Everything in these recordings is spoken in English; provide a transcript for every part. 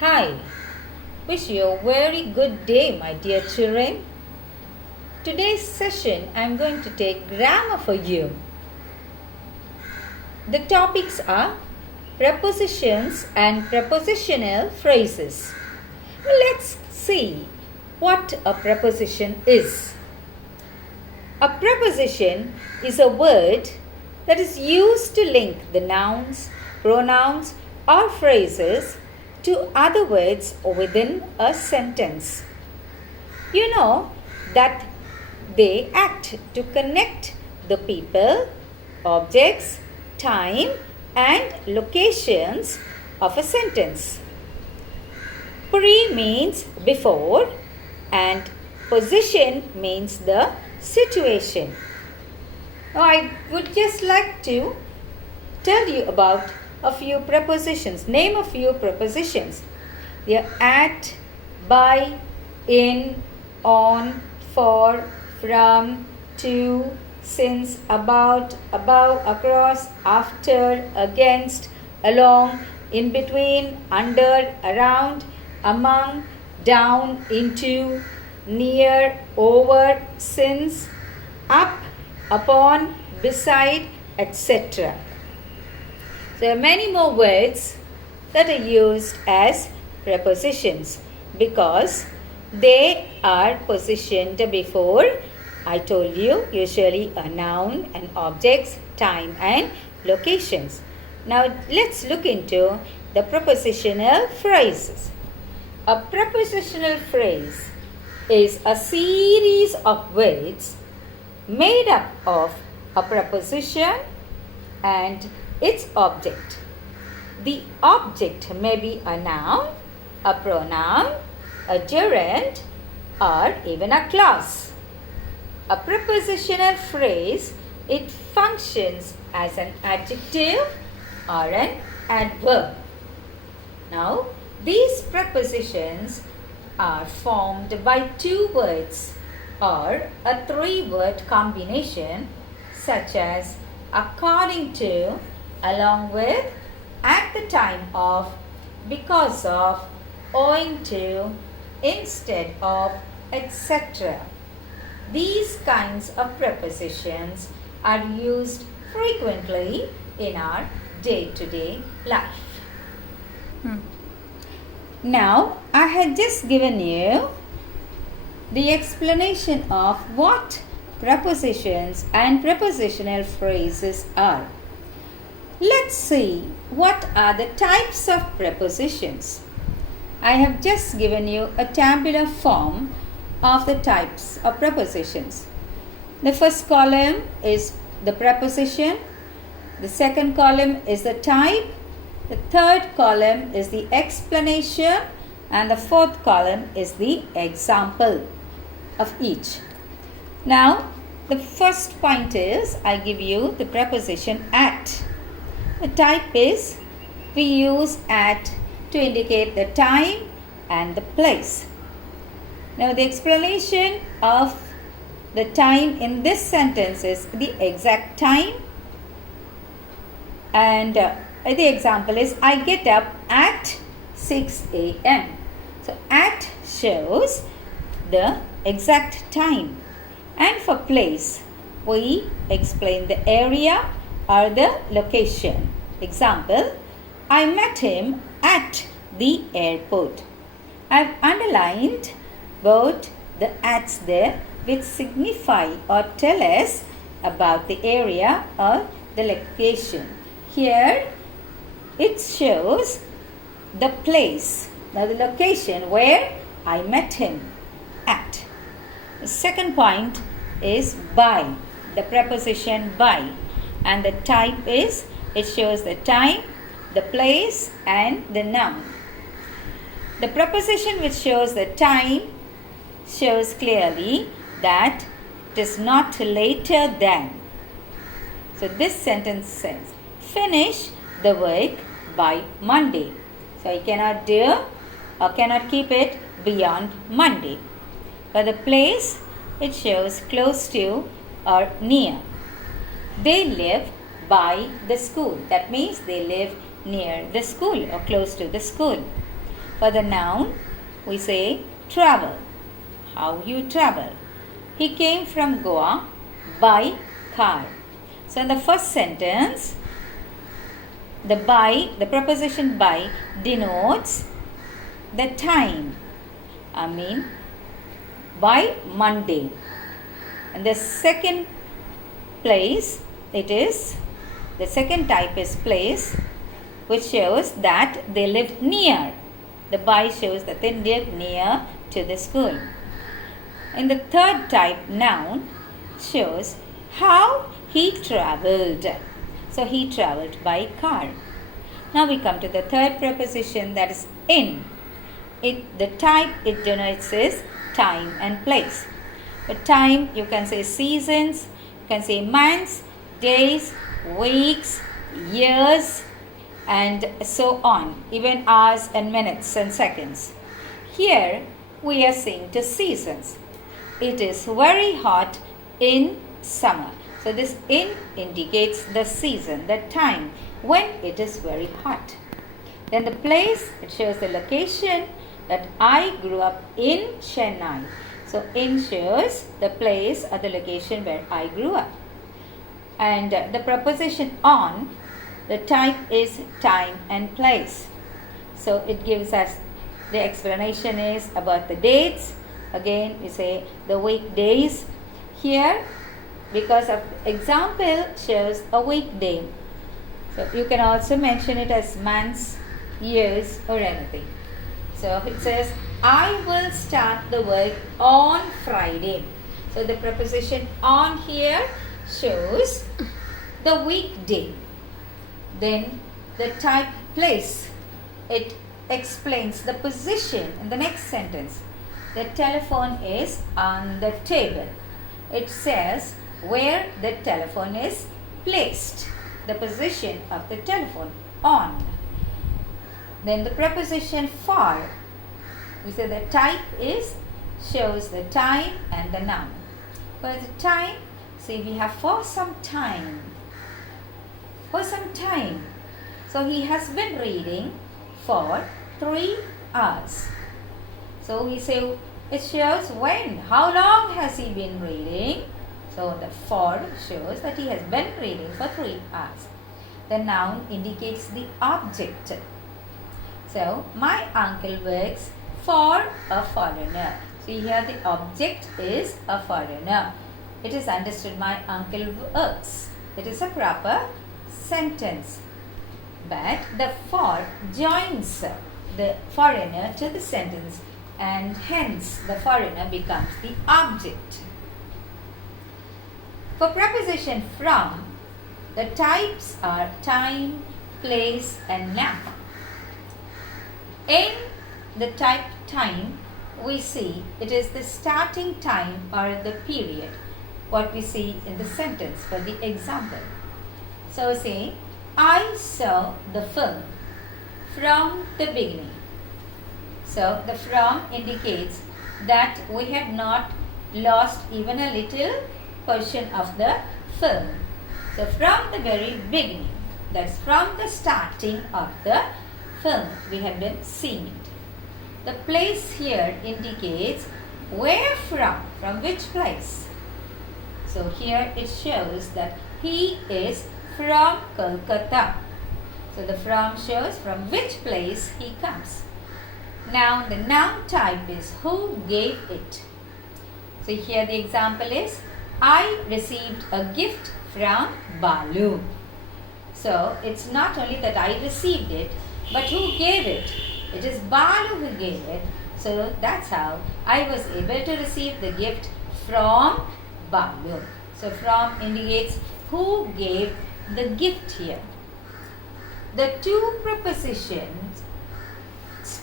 Hi, wish you a very good day, my dear children. Today's session I am going to take grammar for you. The topics are prepositions and prepositional phrases. Let's see what a preposition is. A preposition is a word that is used to link the nouns, pronouns, or phrases to other words within a sentence. You know that they act to connect the people, objects, time, and locations of a sentence. Pre means before and position means the situation. Now, I would just like to tell you about a few prepositions. Name a few prepositions. They are at, by, in, on, for, from, to, since, about, above, across, after, against, along, in between, under, around, among, down, into, near, over, since, up, upon, beside, etc. There are many more words that are used as prepositions because they are positioned before, I told you, usually a noun and objects, time and locations. Now let's look into the prepositional phrases. A prepositional phrase is a series of words made up of a preposition and its object. The object may be a noun, a pronoun, a gerund, or even a clause. A prepositional phrase, it functions as an adjective or an adverb. Now, these prepositions are formed by two words or a three-word combination such as according to, along with, at the time of, because of, owing to, instead of, etc. These kinds of prepositions are used frequently in our day-to-day life. Now, I had just given you the explanation of what prepositions and prepositional phrases are. Let's see what are the types of prepositions. I have just given you a tabular form of the types of prepositions. The first column is the preposition, the second column is the type, the third column is the explanation, and the fourth column is the example of each. Now, the first point is I give you the preposition at. The type is we use at to indicate the time and the place. Now, the explanation of the time in this sentence is the exact time. And the example is I get up at 6 a.m. So, at shows the exact time. And for place, we explain the area or the location. Example, I met him at the airport. I've underlined both the ats there which signify or tell us about the area or the location. Here, it shows the place, now the location where I met him at. The second point is by, the preposition by, and the type is it shows the time, the place, and the noun. The preposition which shows the time shows clearly that it is not later than. So this sentence says, finish the work by Monday. So I cannot do or cannot keep it beyond Monday. For the place, it shows close to or near. They live by the school. That means they live near the school or close to the school. For the noun, we say travel. How you travel. He came from Goa by car. So in the first sentence, the preposition by denotes the time. By Monday. And the second type is place, which shows that they lived near. The by shows that they lived near to the school. And the third type, noun, shows how he traveled. So he traveled by car. Now we come to the third preposition, that is in. The type it denotes is time and place. For time, you can say seasons, you can say months, days, weeks, years, and so on, even hours and minutes and seconds. Here we are seeing the seasons. It is very hot in summer. So this in indicates the season, the time when it is very hot. Then the place, it shows the location, that I grew up in Chennai. So in shows the place or the location where I grew up. And the preposition on, the type is time and place. So it gives us, the explanation is about the dates. Again, we say the weekdays. Here, because of example, shows a weekday. So you can also mention it as months, years, or anything. So it says, I will start the work on Friday. So the preposition on here shows the weekday. Then the type place, it explains the position in the next sentence. The telephone is on the table. It says where the telephone is placed, the position of the telephone, on. Then the preposition for, we say the type is, shows the time and the noun. For the time, see we have for some time. For some time. So he has been reading for 3 hours. So we say it shows when, how long has he been reading. So the for shows that he has been reading for 3 hours. The noun indicates the object. So my uncle works for a foreigner. See here the object is a foreigner. It is understood my uncle works. It is a proper sentence. But the for joins the foreigner to the sentence, and hence the foreigner becomes the object. For preposition from, the types are time, place, and noun. In the type time, we see it is the starting time or the period, what we see in the sentence for the example. So say, I saw the film from the beginning. So the from indicates that we had not lost even a little portion of the film. So from the very beginning, that's from the starting of the film, we have been seeing it. The place here indicates where from which place. So here it shows that he is from Kolkata. So the from shows from which place he comes. Now the noun type is who gave it. So here the example is, I received a gift from Balu. So it's not only that I received it, but who gave it? It is Balu who gave it. So that's how I was able to receive the gift from Balu. So from indicates who gave the gift here. The two prepositions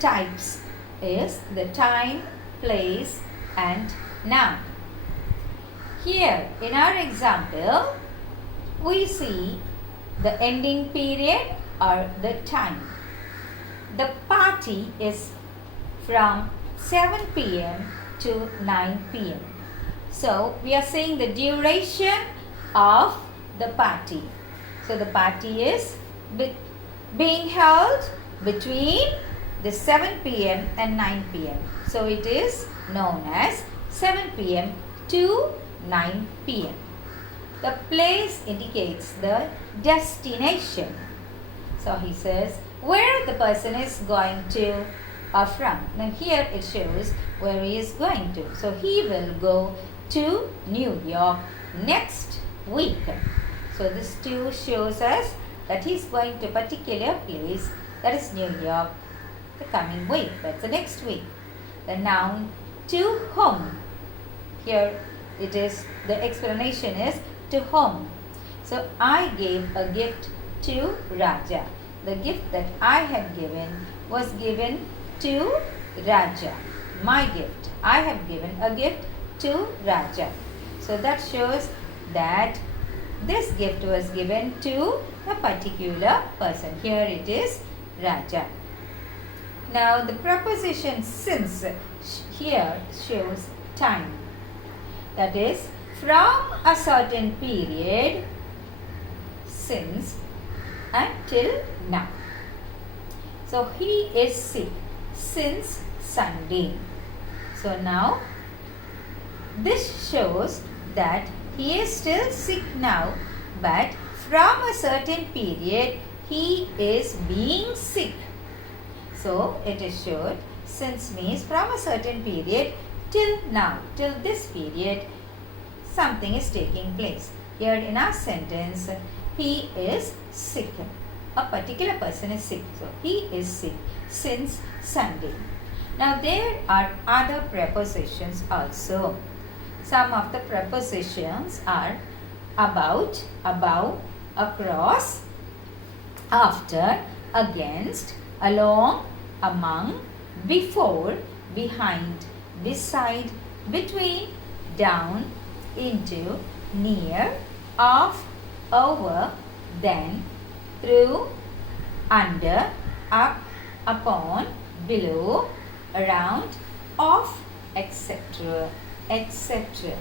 types is the time, place, and noun. Here in our example, we see the ending period or the time. The party is from 7 p.m. to 9 p.m. So we are saying the duration of the party. So the party is being held between the 7 p.m. and 9 p.m. So it is known as 7 p.m. to 9 p.m. The place indicates the destination. So he says where the person is going to or from. Now here it shows where he is going to. So he will go to New York next week. So this 2 shows us that he is going to a particular place, that is New York, the coming week. That's the next week. The noun to whom. Here it is, the explanation is to whom. So I gave a gift to Raja. The gift that I had given was given to Raja. My gift. I have given a gift to Raja. So that shows that this gift was given to a particular person. Here it is Raja. Now the preposition since here shows time. That is from a certain period since until now. So he is sick since Sunday. So now this shows that he is still sick now, but from a certain period he is being sick. So it is showed since means from a certain period till now, till this period something is taking place. Here in our sentence, he is sick. A particular person is sick. So he is sick since Sunday. Now there are other prepositions also. Some of the prepositions are about, above, across, after, against, along, among, before, behind, beside, between, down, into, near, off, over, then, through, under, up, upon, below, around, off, etc. etc.